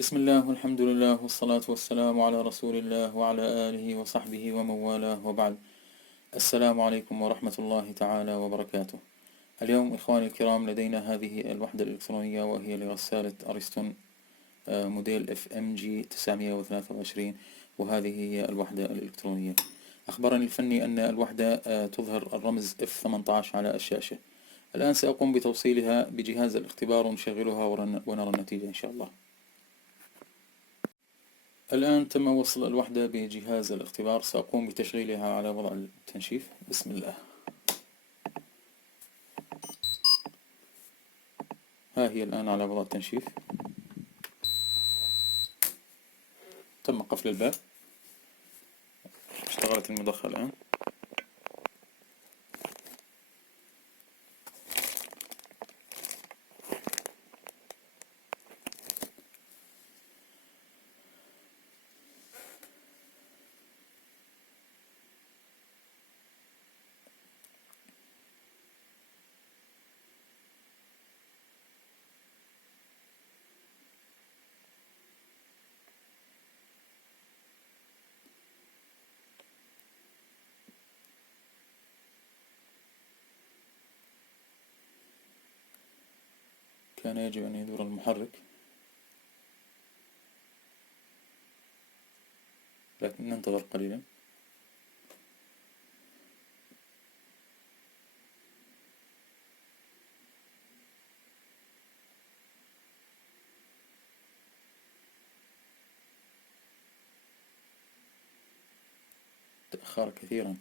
بسم الله والحمد لله والصلاة والسلام على رسول الله وعلى آله وصحبه ومن والاه وبعد. السلام عليكم ورحمة الله تعالى وبركاته. اليوم إخواني الكرام لدينا هذه الوحدة الإلكترونية وهي لغسالة أريستون موديل FMG 923، وهذه هي الوحدة الإلكترونية. أخبرني الفني أن الوحدة تظهر الرمز F18 على الشاشة. الآن سأقوم بتوصيلها بجهاز الاختبار ونشغلها ونرى النتيجة إن شاء الله. الآن تم وصل الوحدة بجهاز الاختبار، سأقوم بتشغيلها على وضع التنشيف. بسم الله. ها هي الآن على وضع التنشيف. تم قفل الباب، اشتغلت المضخة الآن. كان يجب أن يدور المحرك، لكن ننتظر قليلا. تأخر كثيرا.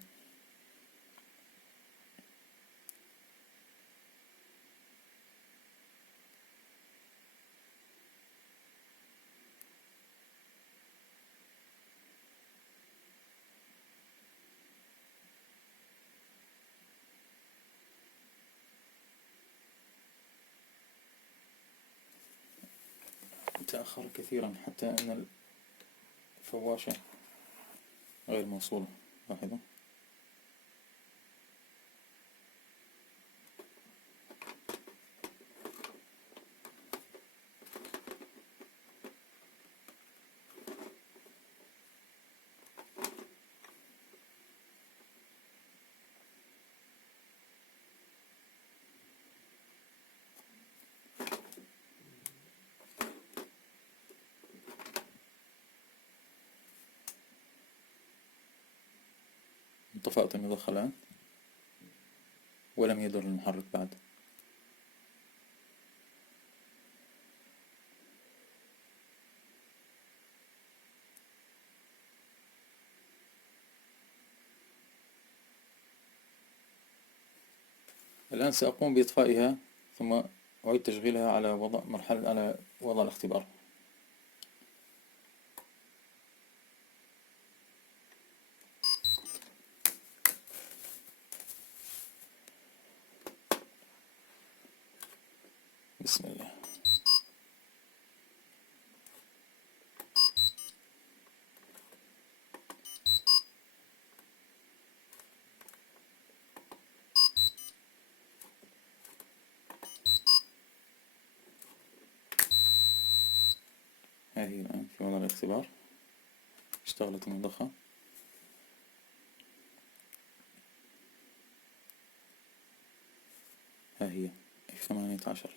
تأخر كثيرا حتى أن الفواشة غير موصولة. لاحظوا. انطفأت المضخة الآن ولم يدور المحرك بعد. الآن سأقوم بإطفائها ثم أعيد تشغيلها على وضع الاختبار. بسم الله. ها هي الآن في وضع الاختبار، اشتغلت المضخة. ها هي F18.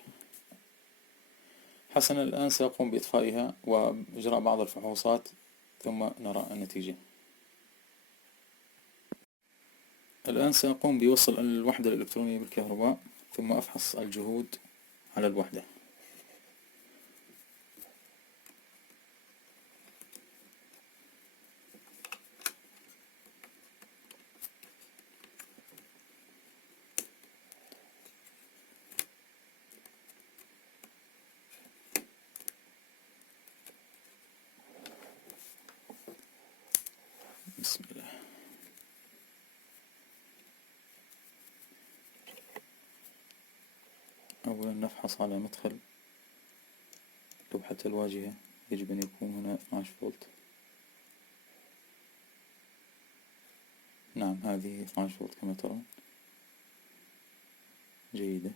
حسنا، الآن سأقوم بإطفائها وإجراء بعض الفحوصات ثم نرى النتيجة. الآن سأقوم بوصل الوحدة الإلكترونية بالكهرباء ثم أفحص الجهود على الوحدة. بسم الله. أولا نفحص على مدخل لوحة الواجهة، يجب أن يكون هنا 12 فولت. نعم، هذه 12 فولت كما ترون، جيدة.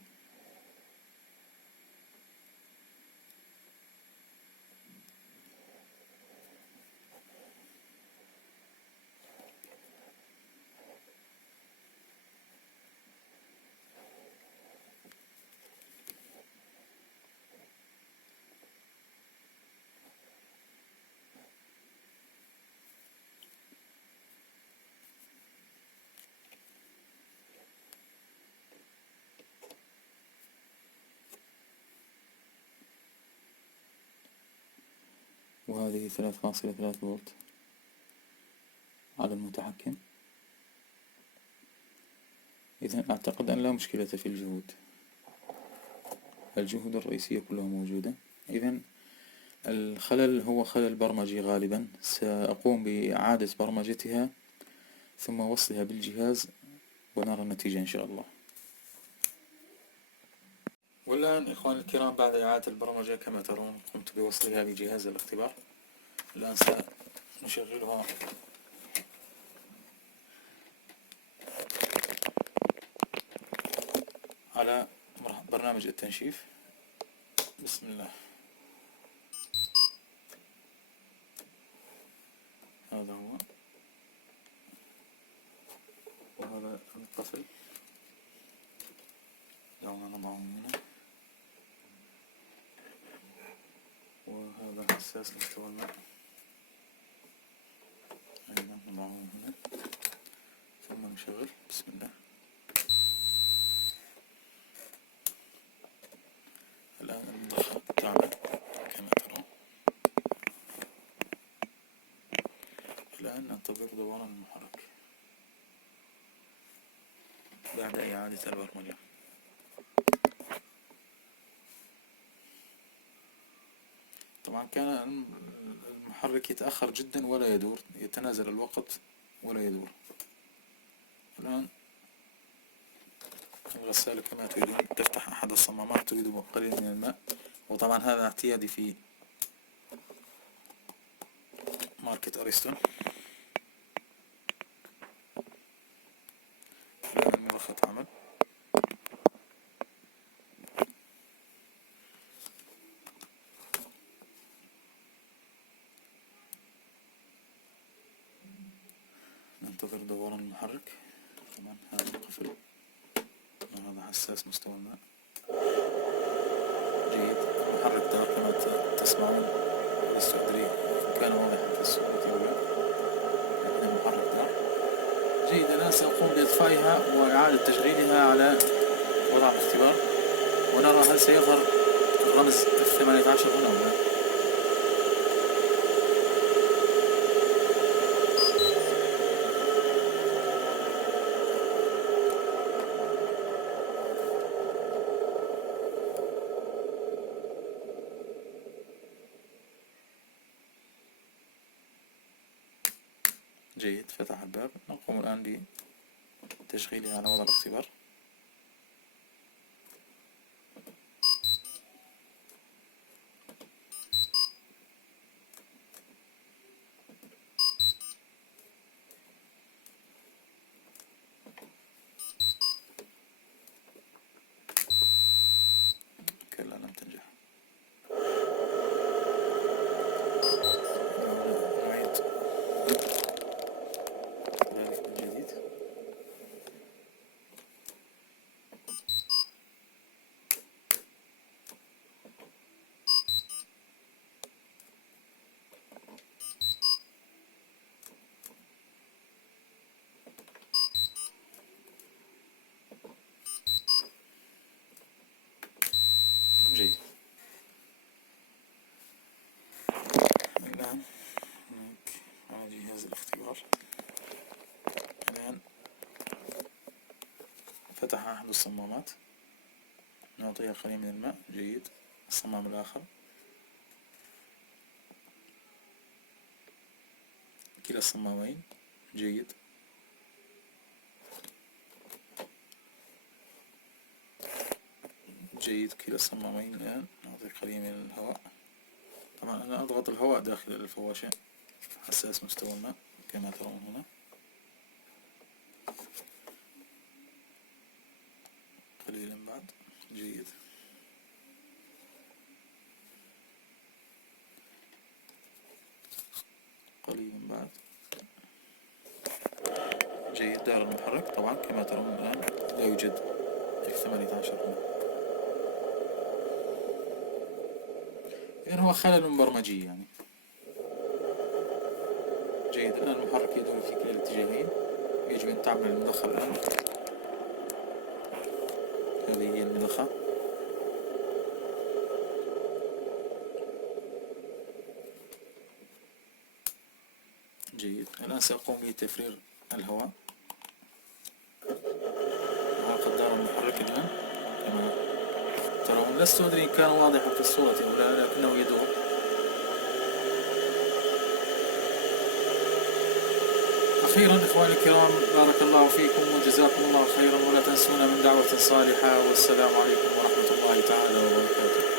وهذه 3.3 فولت على المتحكم. إذن أعتقد أن لا مشكلة في الجهود الرئيسية كلها موجودة. إذن الخلل هو خلل برمجي غالبا، سأقوم بإعادة برمجتها ثم وصلها بالجهاز ونرى النتيجة إن شاء الله. والآن إخواني الكرام، بعد إعادة البرمجة كما ترون قمت بوصلها بجهاز الاختبار. الآن سنشغلها على برنامج التنشيف. بسم الله. هذا هو، وهذا الطفل. دعونا نضعه هنا، وهذا حساس مستوى الماء أيضا نضعه هنا، ثم نشغل. بسم الله. الآن المضخة تعمل كما ترون. الآن ننتظر دوران المحرك بعد إعادة البرمجة. طبعا كان المحرك يتأخر جدا ولا يدور، يتنازل الوقت ولا يدور. الآن الغسالة كما تريدون، تفتح أحد الصمامات تريد قليل من الماء، وطبعا هذا اعتيادي في ماركة أريستون. الآن المضخة تعمل. ننتظر دوران المحرك. طبعا هذا القفل وهذا حساس مستوى الماء. جيد. المحرك دار كما تسمعون، لست أدري إن كان واضحا في الصوت أو لا، لكن المحرك دار. جيد. الآن سأقوم بإطفائها وإعادة تشغيلها على وضع الاختبار، ونرى هل سيظهر الرمز F18 هنا أو لا. جيد. فتح الباب. نقوم الآن بتشغيلها على وضع الاختبار. كلا لم تنجح. نعيد ذلك من جديد. جيد. الآن على جهاز الاختبار. الآن فتح أحد الصمامات، نعطيها قليل من الماء. جيد. الصمام الآخر. كلا الصمامين. جيد. جيد. كلا الصمامين. الآن نعطي قليل من الهواء. طبعا أنا أضغط الهواء داخل الفواشة. حساس مستوى الماء كما ترون هنا. قليلا بعد. جيد. قليلا بعد. جيد. دار المحرك طبعا كما ترون الآن لا يوجد F18 هنا. إذن هو خلل برمجي يعني. جيد. الآن المحرك يدور في كلا الاتجاهين، يجب أن تعمل المضخة الآن. هذه هي المضخة. جيد. الآن سأقوم بتفريغ الهواء. الهواء دار المحرك الآن كما ترون. لست أدري إن كان واضحا في الصورة أو لا، لكنه يدور. أخيرا إخواني الكرام، بارك الله فيكم وجزاكم الله خيرا، ولا تنسونا من دعوة صالحة، والسلام عليكم ورحمة الله تعالى وبركاته.